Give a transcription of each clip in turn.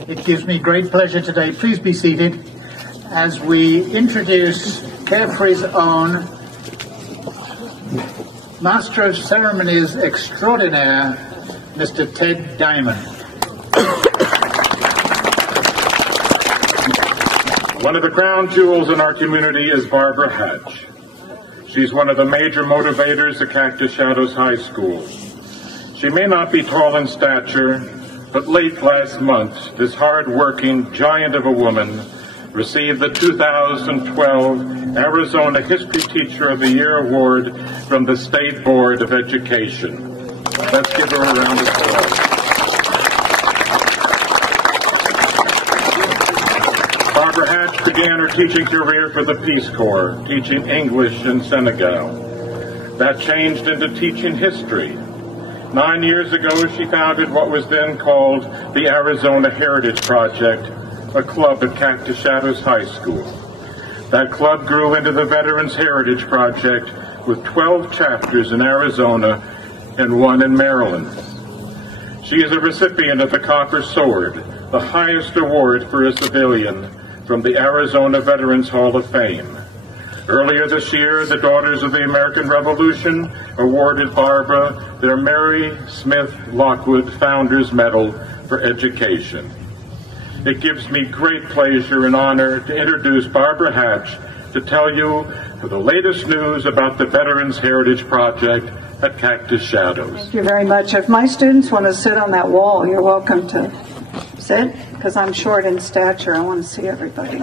It gives me great pleasure today, please be seated, as we introduce Carefree's own Master of Ceremonies Extraordinaire, Mr. Ted Diamond. One of the crown jewels in our community is Barbara Hatch. She's one of the major motivators at Cactus Shadows High School. She may not be tall in stature, but late last month, this hard-working giant of a woman received the 2012 Arizona History Teacher of the Year Award from the State Board of Education. Let's give her a round of applause. Barbara Hatch began her teaching career for the Peace Corps, teaching English in Senegal. That changed into teaching history. 9 years ago, she founded what was then called the Arizona Heritage Project, a club at Cactus Shadows High School. That club grew into the Veterans Heritage Project with 12 chapters in Arizona and 1 in Maryland. She is a recipient of the Copper Sword, the highest award for a civilian from the Arizona Veterans Hall of Fame. Earlier this year, the Daughters of the American Revolution awarded Barbara their Mary Smith Lockwood Founders Medal for Education. It gives me great pleasure and honor to introduce Barbara Hatch to tell you the latest news about the Veterans Heritage Project at Cactus Shadows. Thank you very much. If my students want to sit on that wall, you're welcome to sit, because I'm short in stature. I want to see everybody.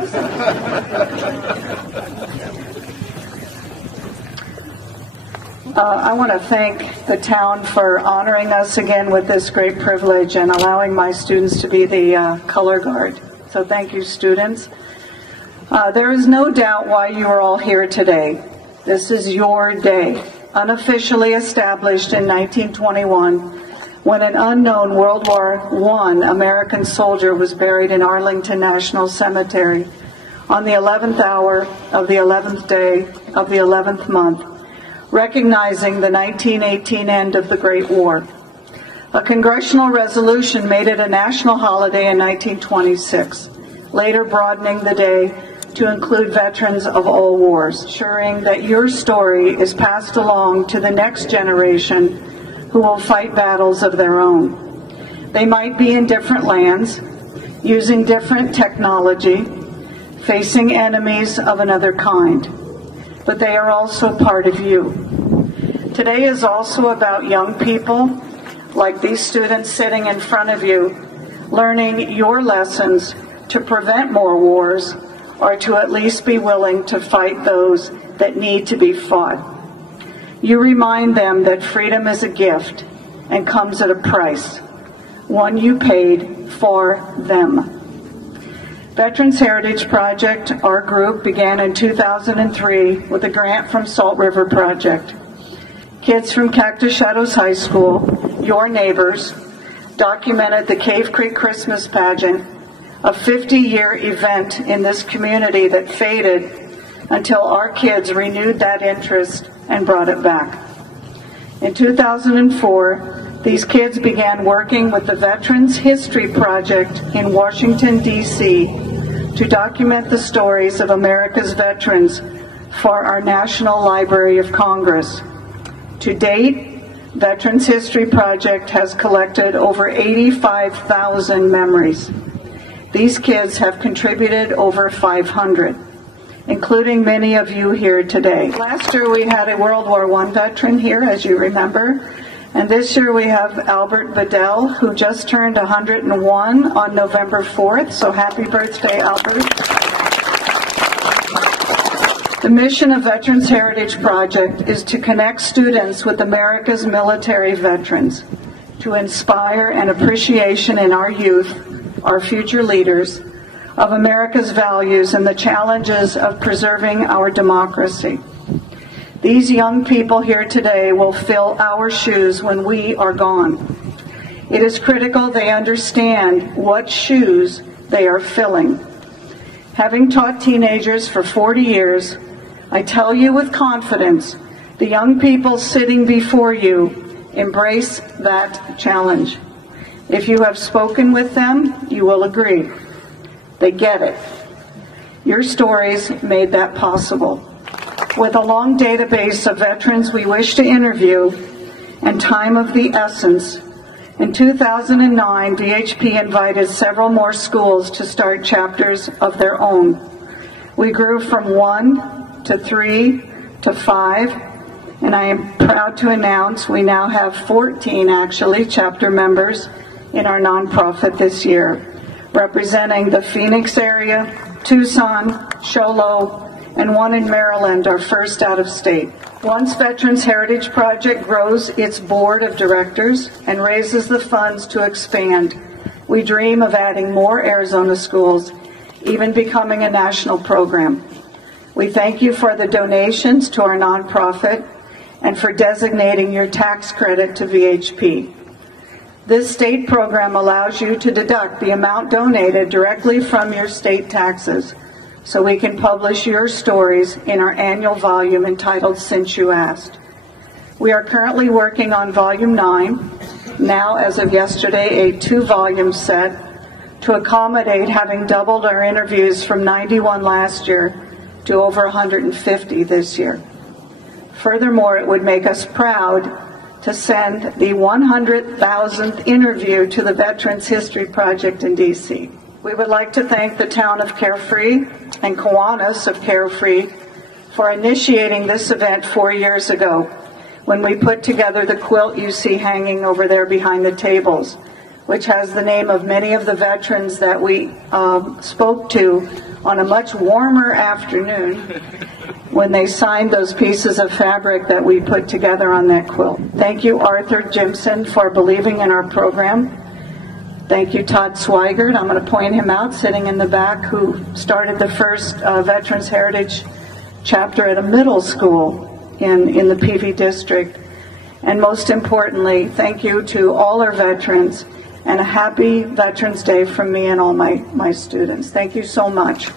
I want to thank the town for honoring us again with this great privilege and allowing my students to be the color guard. So thank you, students. There is no doubt why you are all here today. This is your day, unofficially established in 1921, when an unknown World War I American soldier was buried in Arlington National Cemetery on the 11th hour of the 11th day of the 11th month, recognizing the 1918 end of the Great War. A congressional resolution made it a national holiday in 1926, later broadening the day to include veterans of all wars, ensuring that your story is passed along to the next generation who will fight battles of their own. They might be in different lands, using different technology, facing enemies of another kind, but they are also part of you. Today is also about young people, like these students sitting in front of you, learning your lessons to prevent more wars, or to at least be willing to fight those that need to be fought. You remind them that freedom is a gift and comes at a price, one you paid for them. Veterans Heritage Project, our group, began in 2003 with a grant from Salt River Project. Kids from Cactus Shadows High School, your neighbors, documented the Cave Creek Christmas Pageant, a 50-year event in this community that faded until our kids renewed that interest and brought it back. In 2004, these kids began working with the Veterans History Project in Washington, D.C. to document the stories of America's veterans for our National Library of Congress. To date, Veterans History Project has collected over 85,000 memories. These kids have contributed over 500, including many of you here today. Last year we had a World War I veteran here, as you remember, and this year we have Albert Bedell, who just turned 101 on November 4th, so happy birthday, Albert. The mission of Veterans Heritage Project is to connect students with America's military veterans, to inspire an appreciation in our youth, our future leaders, of America's values and the challenges of preserving our democracy. These young people here today will fill our shoes when we are gone. It is critical they understand what shoes they are filling. Having taught teenagers for 40 years, I tell you with confidence, the young people sitting before you embrace that challenge. If you have spoken with them, you will agree. They get it. Your stories made that possible. With a long database of veterans we wish to interview and time of the essence, in 2009, VHP invited several more schools to start chapters of their own. We grew from 1 to 3 to 5, and I am proud to announce we now have 14 chapter members in our nonprofit this year, representing the Phoenix area, Tucson, Show Low, and one in Maryland, our first out of state. Once Veterans Heritage Project grows its board of directors and raises the funds to expand, we dream of adding more Arizona schools, even becoming a national program. We thank you for the donations to our nonprofit and for designating your tax credit to VHP. This state program allows you to deduct the amount donated directly from your state taxes, so we can publish your stories in our annual volume entitled Since You Asked. We are currently working on Volume 9, now as of yesterday a 2-volume set, to accommodate having doubled our interviews from 91 last year to over 150 this year. Furthermore, it would make us proud to send the 100,000th interview to the Veterans History Project in D.C. We would like to thank the town of Carefree and Kiwanis of Carefree for initiating this event 4 years ago when we put together the quilt you see hanging over there behind the tables, which has the name of many of the veterans that we spoke to on a much warmer afternoon when they signed those pieces of fabric that we put together on that quilt. Thank you, Arthur Jimson, for believing in our program. Thank you, Todd Swigert. I'm going to point him out, sitting in the back, who started the first Veterans Heritage chapter at a middle school in the PV district. And most importantly, thank you to all our veterans, and a happy Veterans Day from me and all my students. Thank you so much.